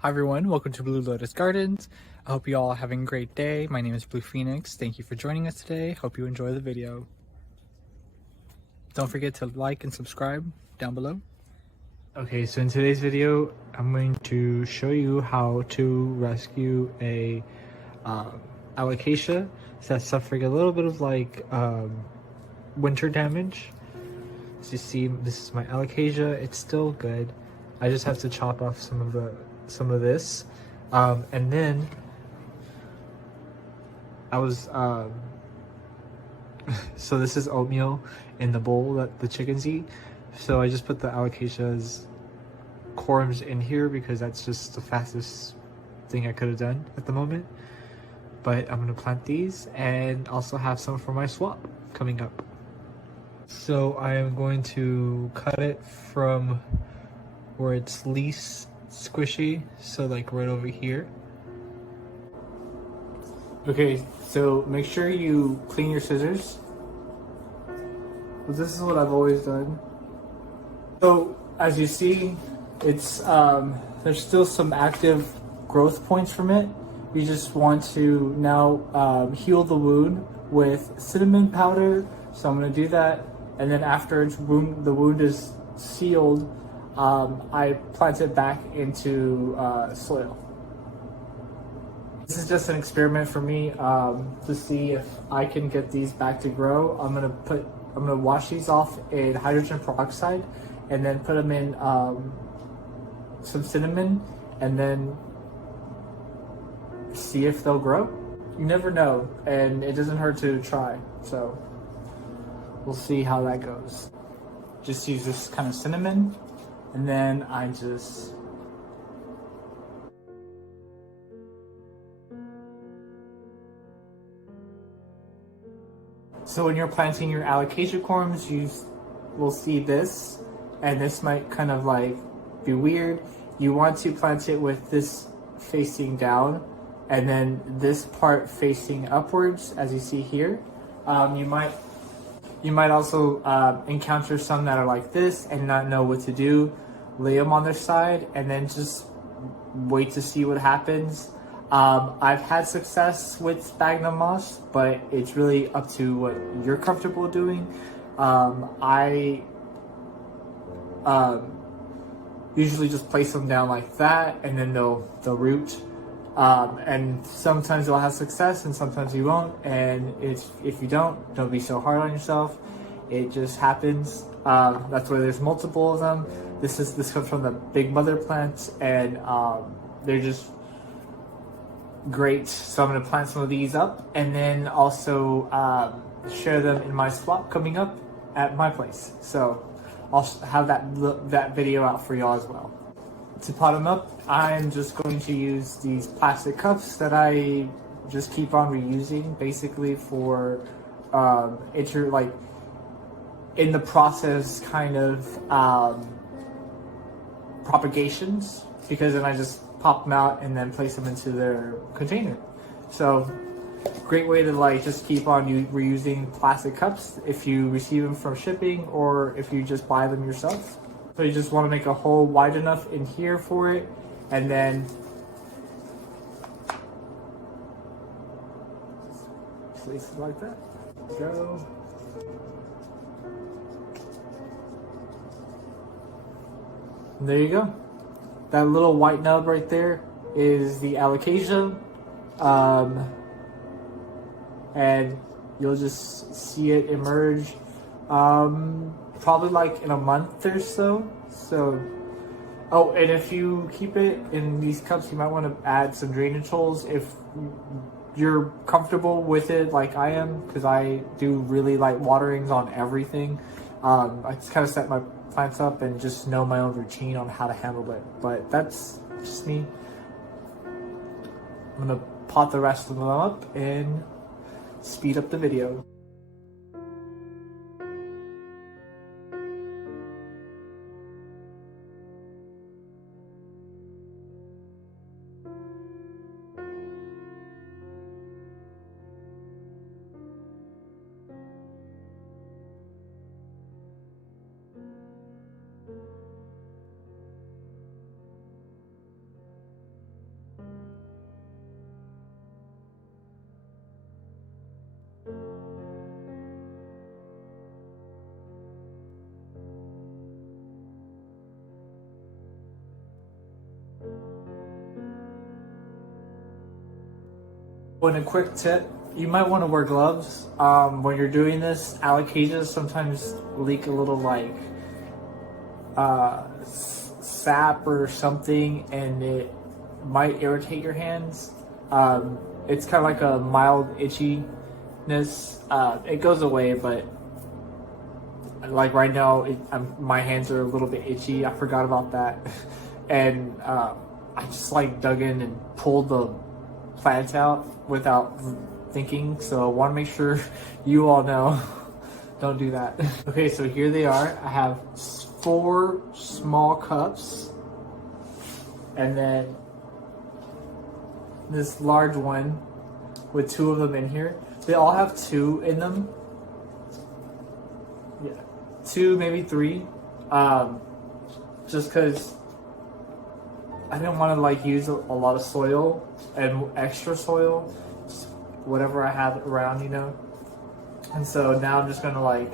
Hi everyone, welcome to Blue Lotus Gardens. I hope you all are having a great day. My name is Blue Phoenix. Thank you for joining us today. Hope you enjoy the video. Don't forget to like and subscribe down below. Okay, so in today's video, I'm going to show you how to rescue a Alocasia that's suffering a little bit of winter damage. As you see, this is my Alocasia. It's still good. I just have to chop off some of this, and then I was so this is oatmeal in the bowl that the chickens eat. So I just put the Alocasia's corms in here because that's just the fastest thing I could have done at the moment. But I'm gonna plant these and also have some for my swap coming up. So I am going to cut it from where it's least squishy, so like right over here. Okay, so make sure you clean your scissors. But this is what I've always done. So as you see, it's there's still some active growth points from it. You just want to now heal the wound with cinnamon powder. So I'm gonna do that, and then after the wound is sealed, I plant it back into soil. This is just an experiment for me to see if I can get these back to grow. I'm gonna wash these off in hydrogen peroxide, and then put them in some cinnamon, and then see if they'll grow. You never know, and it doesn't hurt to try. So we'll see how that goes. Just use this kind of cinnamon, and then I just so when you're planting your Alocasia corms, you will see this, and this might kind of like be weird. You want to plant it with this facing down, and then this part facing upwards, as you see here. You might also encounter some that are like this and not know what to do. Lay them on their side and then just wait to see what happens. I've had success with sphagnum moss, but it's really up to what you're comfortable doing. I usually just place them down like that, and then they'll root. And sometimes you'll have success, and sometimes you won't. And if you don't be so hard on yourself. It just happens. That's why there's multiple of them. This comes from the big mother plants, and they're just great. So I'm gonna plant some of these up, and then also share them in my swap coming up at my place. So I'll have that video out for y'all as well. To pot them up, I'm just going to use these plastic cups that I just keep on reusing, basically for in the process kind of propagations, because then I just pop them out and then place them into their container. So great way to just keep on reusing plastic cups if you receive them from shipping, or if you just buy them yourself. So you just want to make a hole wide enough in here for it, and then place it like that. Go. And there you go. That little white nub right there is the Alocasia, and you'll just see it emerge probably like in a month or so. Oh, and if you keep it in these cups, you might want to add some drainage holes if you're comfortable with it like I am, because I do really light waterings on everything. I just kind of set my plants up and just know my own routine on how to handle it, but that's just me. I'm gonna pot the rest of them up and speed up the video. And a quick tip, you might want to wear gloves when you're doing this. Alocasias sometimes leak a little like sap or something, and it might irritate your hands. It's kind of like a mild itchiness. It goes away, but like right now, my hands are a little bit itchy. I forgot about that, and I just like dug in and pulled the plant out without thinking. So I want to make sure you all know, don't do that. Okay, so here they are. I have 4 small cups, and then this large one with 2 of them in here. They all have 2 in them. Yeah, 2, maybe 3. Just because I didn't want to like use a lot of soil and extra soil, just whatever I have around, you know. And so now I'm just gonna like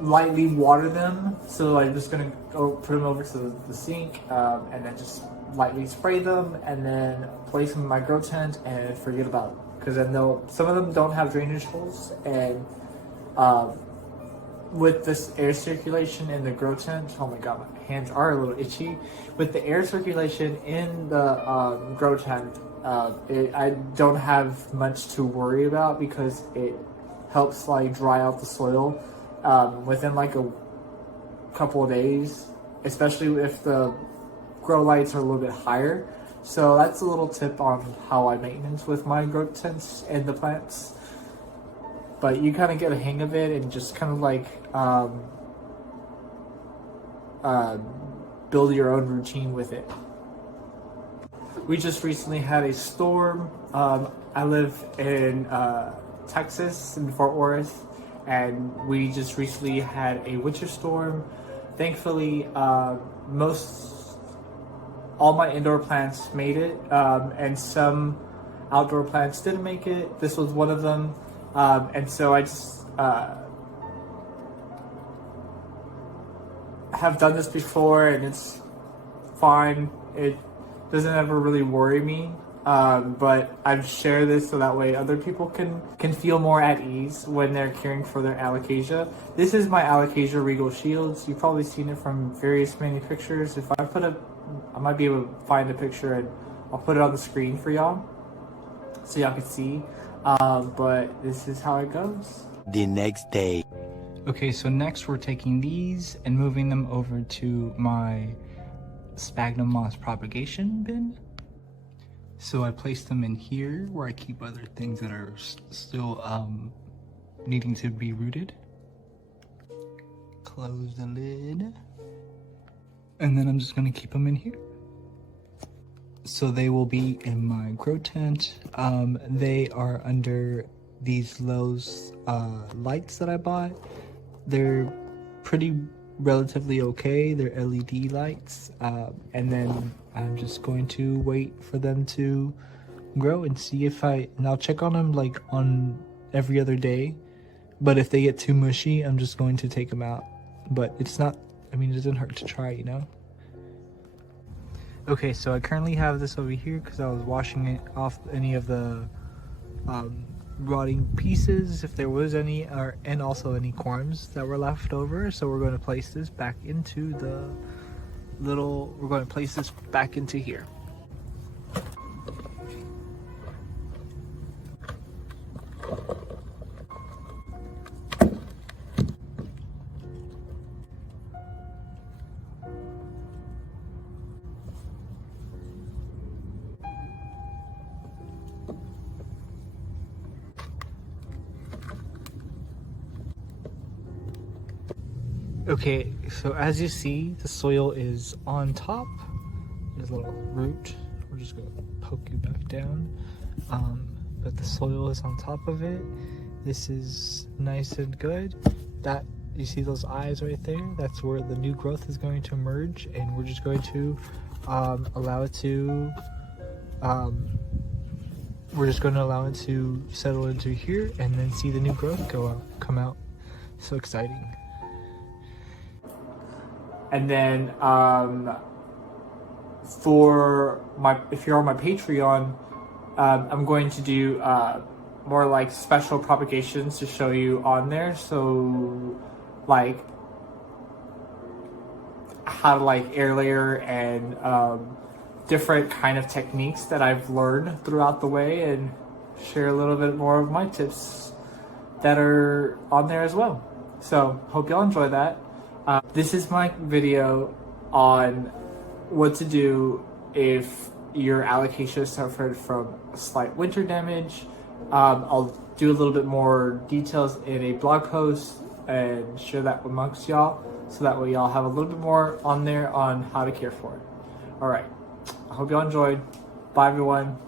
lightly water them. So I'm just gonna go put them over to the sink, and then just lightly spray them, and then place them in my grow tent and forget about them. Because then some of them don't have drainage holes, and with this air circulation in the grow tent, oh my god, my hands are a little itchy. With the air circulation in the grow tent, I don't have much to worry about because it helps like dry out the soil within like a couple of days, especially if the grow lights are a little bit higher. So that's a little tip on how I maintenance with my grow tents and the plants. But you kind of get a hang of it and just kind of like build your own routine with it. We just recently had a storm. I live in Texas, in Fort Worth, and we just recently had a winter storm. Thankfully, all my indoor plants made it, and some outdoor plants didn't make it. This was one of them. And so I just have done this before, and it's fine. It doesn't ever really worry me. But I've shared this so that way other people can feel more at ease when they're caring for their alocasia. This is my Alocasia Regal shields. You've probably seen it from many pictures. If I might be able to find a picture, and I'll put it on the screen for y'all so y'all can see. But this is how it goes. The next day. Okay, so next we're taking these and moving them over to my sphagnum moss propagation bin. So I placed them in here where I keep other things that are still needing to be rooted. Close the lid. And then I'm just gonna keep them in here. So they will be in my grow tent. They are under these Lowe's lights that I bought. They're relatively okay. They're LED lights. And then I'm just going to wait for them to grow and see and I'll check on them like on every other day. But if they get too mushy, I'm just going to take them out. But it doesn't hurt to try, you know? Okay, so I currently have this over here because I was washing it off any of the rotting pieces, if there was any, and also any corms that were left over. So we're going to place this back into here. Okay, so as you see, the soil is on top. There's a little root. We're just gonna poke you back down. But the soil is on top of it. This is nice and good. That, you see those eyes right there? That's where the new growth is going to emerge, and we're just going to allow it to settle into here, and then see the new growth come out. So exciting. And then if you're on my Patreon, I'm going to do more like special propagations to show you on there. So like how to like air layer and different kind of techniques that I've learned throughout the way, and share a little bit more of my tips that are on there as well. So hope y'all enjoy that. This is my video on what to do if your alocasia suffered from slight winter damage. I'll do a little bit more details in a blog post and share that amongst y'all, so that way y'all have a little bit more on there on how to care for it. All right, I hope y'all enjoyed. Bye everyone.